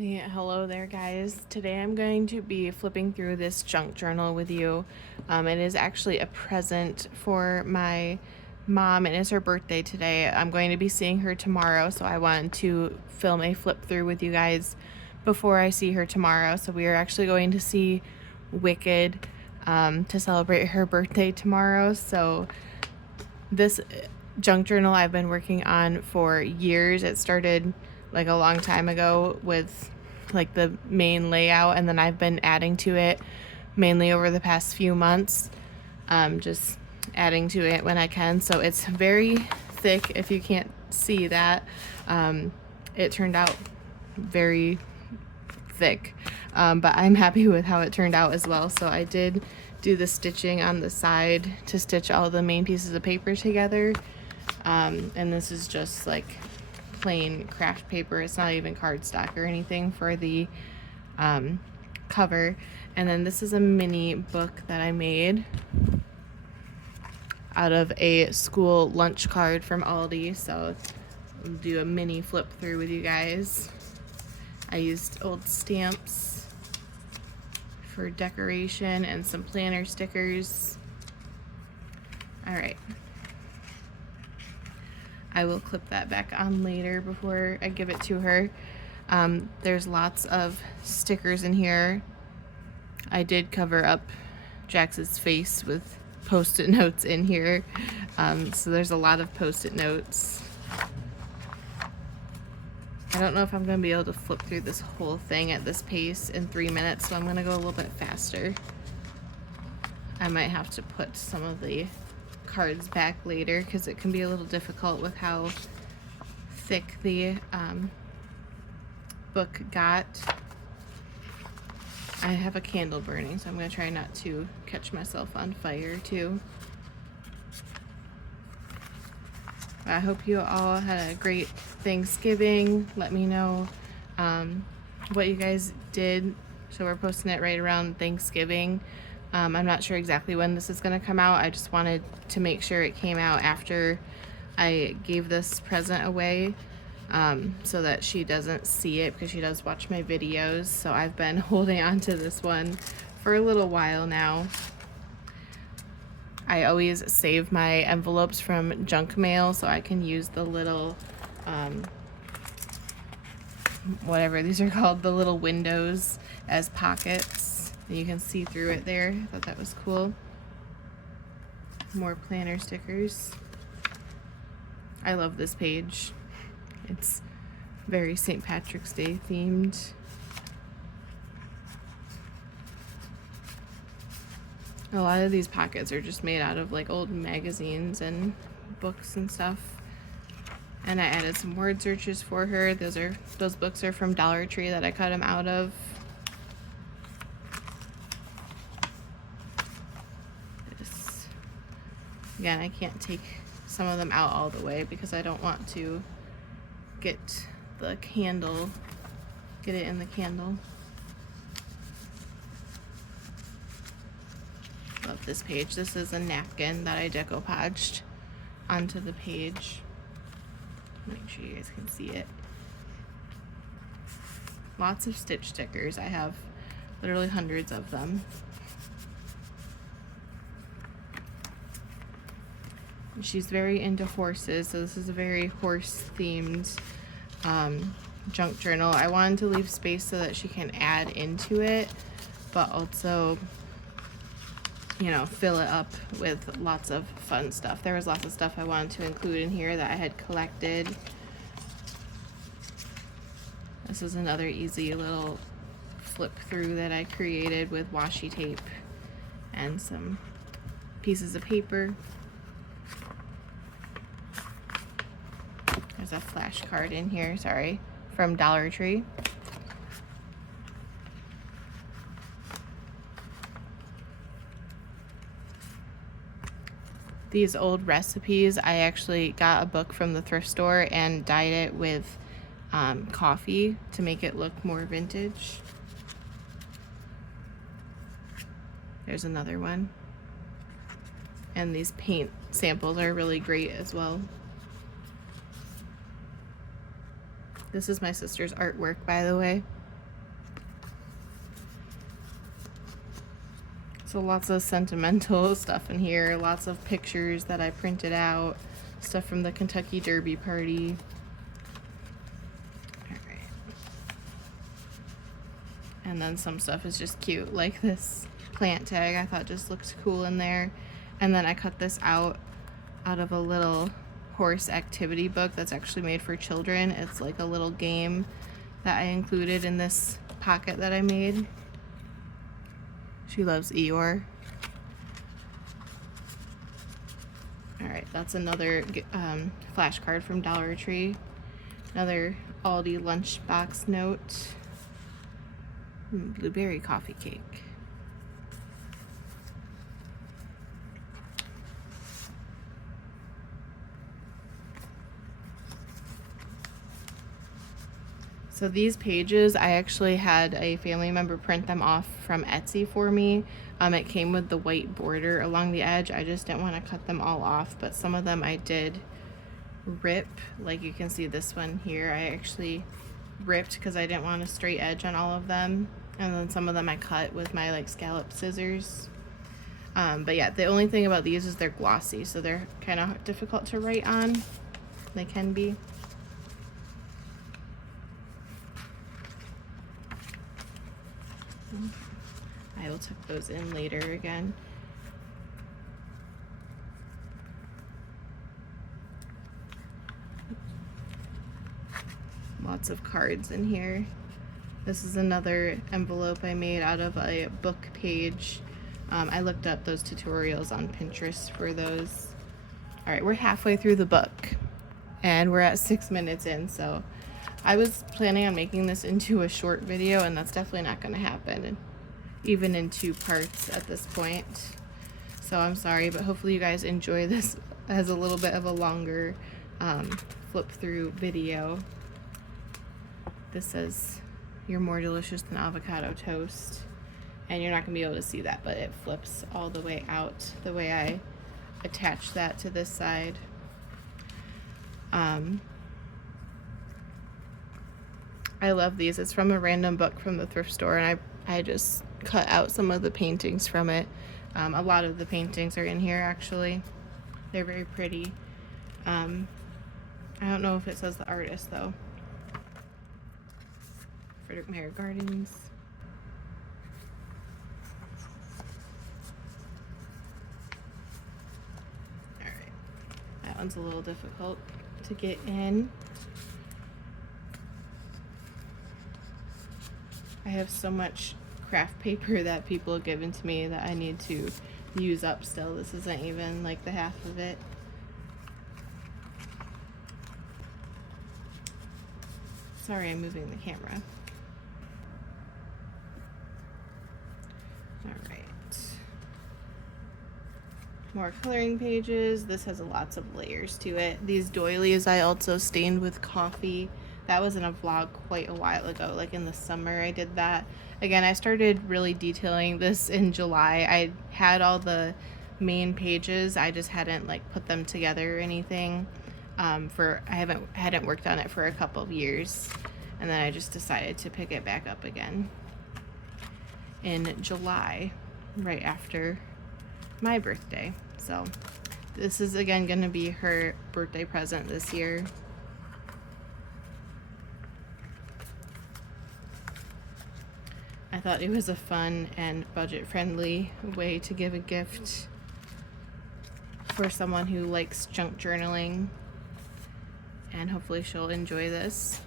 Yeah, hello there, guys. Today I'm going to be flipping through this junk journal with you. It is actually a present for my mom, and it's her birthday today. I'm going to be seeing her tomorrow, so I wanted to film a flip through with you guys before I see her tomorrow. So we are actually going to see Wicked to celebrate her birthday tomorrow. So this junk journal I've been working on for years. It started like a long time ago with like the main layout, and then I've been adding to it mainly over the past few months, just adding to it when I can. So it's very thick. If you can't see that, it turned out very thick, but I'm happy with how it turned out as well. So I did do the stitching on the side to stitch all the main pieces of paper together, and this is just like plain craft paper. It's not even cardstock or anything for the cover. And then this is a mini book that I made out of a school lunch card from Aldi. So I'll do a mini flip through with you guys. I used old stamps for decoration and some planner stickers. All right. I will clip that back on later before I give it to her. There's lots of stickers in here. I did cover up Jax's face with post-it notes in here. So there's a lot of post-it notes. I don't know if I'm going to be able to flip through this whole thing at this pace in 3 minutes, so I'm going to go a little bit faster. I might have to put some of the cards back later because it can be a little difficult with how thick the book got. I have a candle burning, so I'm going to try not to catch myself on fire too. I hope you all had a great Thanksgiving. Let me know what you guys did. So we're posting it right around Thanksgiving. I'm not sure exactly when this is going to come out. I just wanted to make sure it came out after I gave this present away, so that she doesn't see it, because she does watch my videos. So I've been holding on to this one for a little while now. I always save my envelopes from junk mail so I can use the little, whatever these are called, the little windows as pockets. You can see through it there. I thought that was cool. More planner stickers. I love this page. It's very St. Patrick's Day themed. A lot of these pockets are just made out of like old magazines and books and stuff. And I added some word searches for her. Those books are from Dollar Tree that I cut them out of. Again, I can't take some of them out all the way because I don't want to get it in the candle. Love this page. This is a napkin that I decoupaged onto the page. Make sure you guys can see it. Lots of stitch stickers. I have literally hundreds of them. She's very into horses, so this is a very horse-themed junk journal. I wanted to leave space so that she can add into it, but also, you know, fill it up with lots of fun stuff. There was lots of stuff I wanted to include in here that I had collected. This is another easy little flip through that I created with washi tape and some pieces of paper. There's a flash card in here, sorry, from Dollar Tree. These old recipes, I actually got a book from the thrift store and dyed it with coffee to make it look more vintage. There's another one. And these paint samples are really great as well. This is my sister's artwork, by the way. So lots of sentimental stuff in here, lots of pictures that I printed out, stuff from the Kentucky Derby party. Alright. And then some stuff is just cute, like this plant tag I thought just looked cool in there. And then I cut this out of a little horse activity book that's actually made for children. It's like a little game that I included in this pocket that I made. She loves Eeyore. Alright, that's another flashcard from Dollar Tree. Another Aldi lunchbox note. Blueberry coffee cake. So these pages, I actually had a family member print them off from Etsy for me. It came with the white border along the edge. I just didn't want to cut them all off, but some of them I did rip. Like you can see this one here, I actually ripped because I didn't want a straight edge on all of them. And then some of them I cut with my like scallop scissors. But yeah, the only thing about these is they're glossy, so they're kind of difficult to write on. They can be. I will tuck those in later again. Lots of cards in here. This is another envelope I made out of a book page. I looked up those tutorials on Pinterest for those. All right, we're halfway through the book and we're at 6 minutes in, so I was planning on making this into a short video, and that's definitely not going to happen, even in 2 parts at this point. So I'm sorry, but hopefully you guys enjoy this as a little bit of a longer flip through video. This says, "You're more delicious than avocado toast." And you're not going to be able to see that, but it flips all the way out the way I attach that to this side. I love these. It's from a random book from the thrift store, and I just cut out some of the paintings from it. A lot of the paintings are in here, actually. They're very pretty. I don't know if it says the artist, though. Frederick Mayer Gardens. Alright. That one's a little difficult to get in. I have so much craft paper that people have given to me that I need to use up still. This isn't even like the half of it. Sorry, I'm moving the camera. Alright. More coloring pages. This has lots of layers to it. These doilies I also stained with coffee. That was in a vlog quite a while ago, like in the summer I did that. Again, I started really detailing this in July. I had all the main pages, I just hadn't like put them together or anything. I hadn't worked on it for a couple of years, and then I just decided to pick it back up again in July, right after my birthday. So this is again going to be her birthday present this year. I thought it was a fun and budget-friendly way to give a gift for someone who likes junk journaling, and hopefully she'll enjoy this.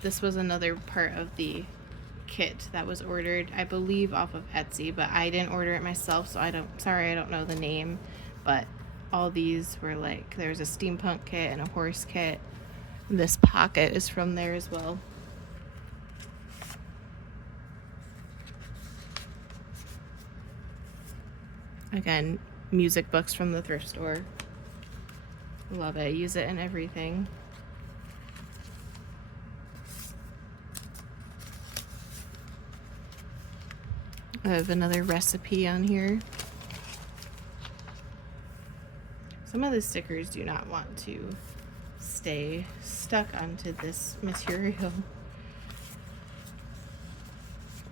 This was another part of the kit that was ordered, I believe, off of Etsy, but I didn't order it myself, so I don't know the name, but all these were like, there's a steampunk kit and a horse kit. This pocket is from there as well. Again, music books from the thrift store. Love it. Use it in everything. I have another recipe on here. Some of the stickers do not want to stay stuck onto this material.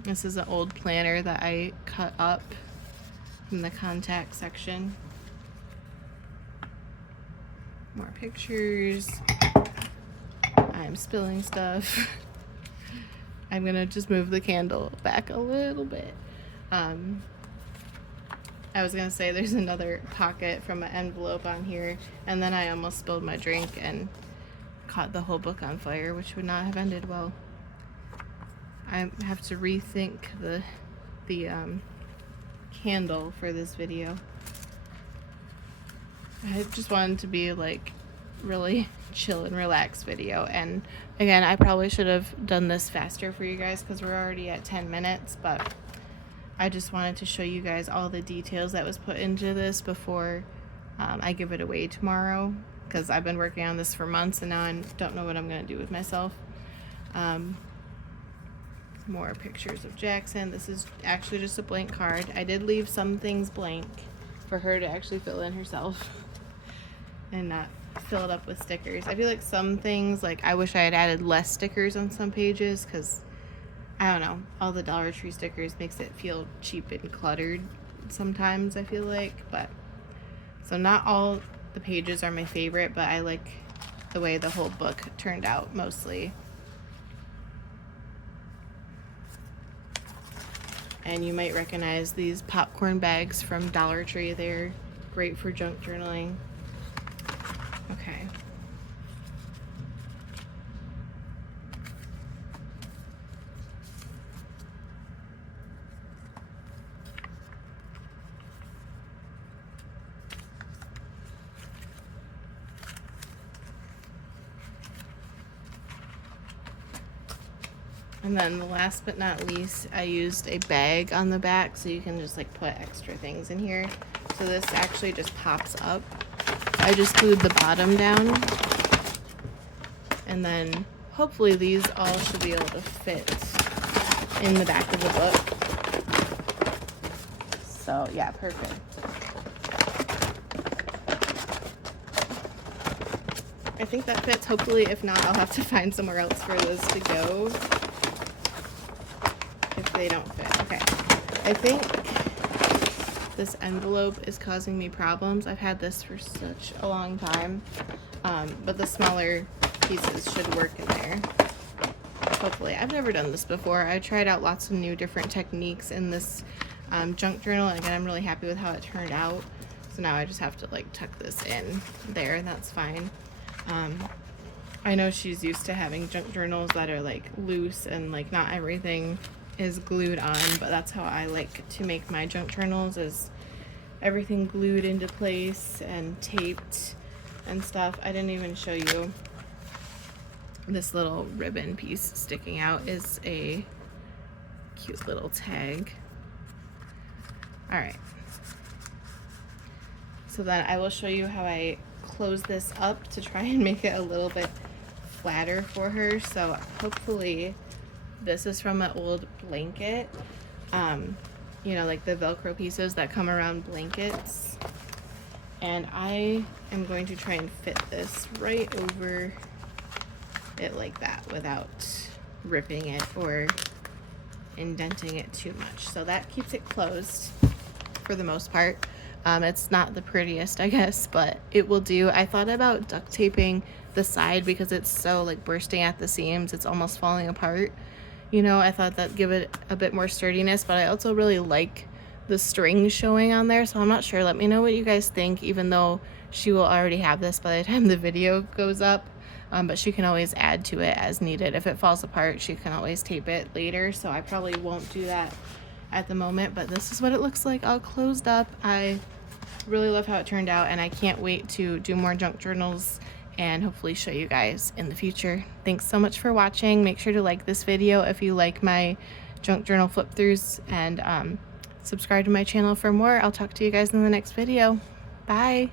This is an old planner that I cut up from the contact section. More pictures. I'm spilling stuff. I'm gonna just move the candle back a little bit. I was gonna say there's another pocket from an envelope on here, and then I almost spilled my drink and caught the whole book on fire, which would not have ended well. I have to rethink the candle for this video. I just wanted to be like really chill and relaxed video, and again, I probably should have done this faster for you guys because we're already at 10 minutes, but I just wanted to show you guys all the details that was put into this before I give it away tomorrow, because I've been working on this for months and now I don't know what I'm going to do with myself. More pictures of Jackson. This is actually just a blank card. I did leave some things blank for her to actually fill in herself and not fill it up with stickers. I feel like some things, like I wish I had added less stickers on some pages, because I don't know, all the Dollar Tree stickers makes it feel cheap and cluttered sometimes, I feel like. But so not all the pages are my favorite, but I like the way the whole book turned out mostly. And you might recognize these popcorn bags from Dollar Tree. They're great for junk journaling. Okay. And then the last but not least, I used a bag on the back so you can just like put extra things in here. So this actually just pops up. I just glued the bottom down, and then hopefully these all should be able to fit in the back of the book. So yeah, perfect. I think that fits. Hopefully, if not, I'll have to find somewhere else for those to go if they don't fit. Okay, I think this envelope is causing me problems. I've had this for such a long time, but the smaller pieces should work in there. Hopefully. I've never done this before. I tried out lots of new different techniques in this junk journal, and again, I'm really happy with how it turned out. So now I just have to like tuck this in there, and that's fine. I know she's used to having junk journals that are like loose and like not everything is glued on, but that's how I like to make my junk journals, is everything glued into place and taped and stuff. I didn't even show you this little ribbon piece sticking out is a cute little tag. All right, so then I will show you how I close this up to try and make it a little bit flatter for her. So hopefully this is from an old blanket, you know, like the Velcro pieces that come around blankets, and I am going to try and fit this right over it like that without ripping it or indenting it too much. So that keeps it closed for the most part. It's not the prettiest, I guess, but it will do. I thought about duct taping the side because it's so like bursting at the seams, it's almost falling apart. You know, I thought that'd give it a bit more sturdiness, but I also really like the string showing on there, so I'm not sure. Let me know what you guys think, even though she will already have this by the time the video goes up. But she can always add to it as needed. If it falls apart, she can always tape it later, so I probably won't do that at the moment, but this is what it looks like all closed up. I really love how it turned out, and I can't wait to do more junk journals and hopefully show you guys in the future. Thanks so much for watching. Make sure to like this video if you like my junk journal flip throughs, and subscribe to my channel for more. I'll talk to you guys in the next video. Bye.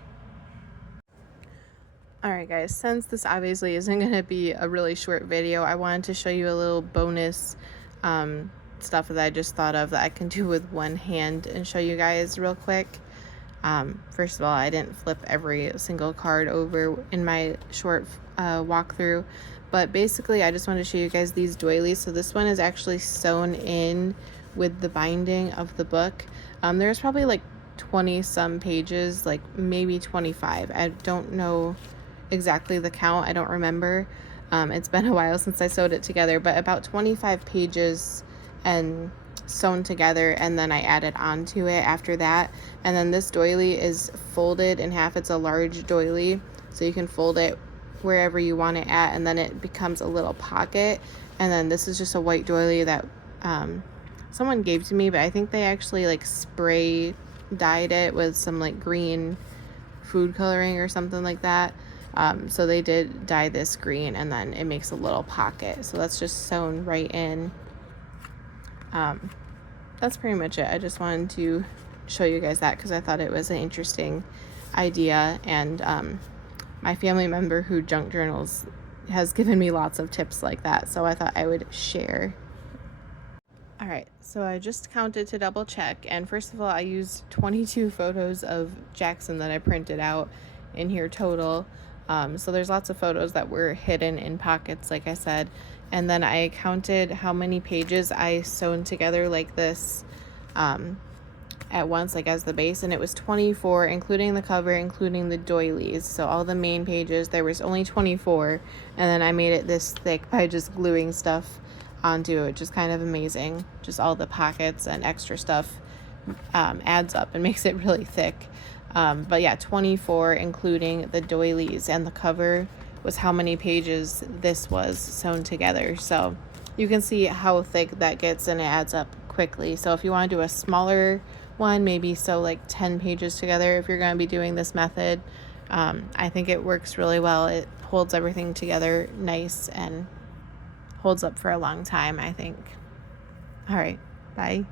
Alright guys, since this obviously isn't going to be a really short video, I wanted to show you a little bonus stuff that I just thought of that I can do with one hand and show you guys real quick. First of all, I didn't flip every single card over in my short walkthrough, but basically I just wanted to show you guys these doilies. So this one is actually sewn in with the binding of the book. There's probably like 20 some pages, like maybe 25. I don't know exactly the count. I don't remember. It's been a while since I sewed it together, but about 25 pages and sewn together, and then I added onto it after that. And then this doily is folded in half. It's a large doily, so you can fold it wherever you want it at, and then it becomes a little pocket. And then this is just a white doily that someone gave to me, but I think they actually like spray dyed it with some like green food coloring or something like that. So they did dye this green, and then it makes a little pocket, so that's just sewn right in. That's pretty much it. I just wanted to show you guys that because I thought it was an interesting idea, and my family member who junk journals has given me lots of tips like that, so I thought I would share. All right, so I just counted to double check, and first of all, I used 22 photos of Jackson that I printed out in here total. So there's lots of photos that were hidden in pockets, like I said. And then I counted how many pages I sewn together like this at once, like as the base, and it was 24, including the cover, including the doilies. So all the main pages, there was only 24, and then I made it this thick by just gluing stuff onto it, which is kind of amazing. Just all the pockets and extra stuff adds up and makes it really thick. But yeah, 24 including the doilies, and the cover was how many pages this was sewn together. So you can see how thick that gets, and it adds up quickly. So if you want to do a smaller one, maybe sew like 10 pages together if you're going to be doing this method. I think it works really well. It holds everything together nice and holds up for a long time, I think. All right, bye.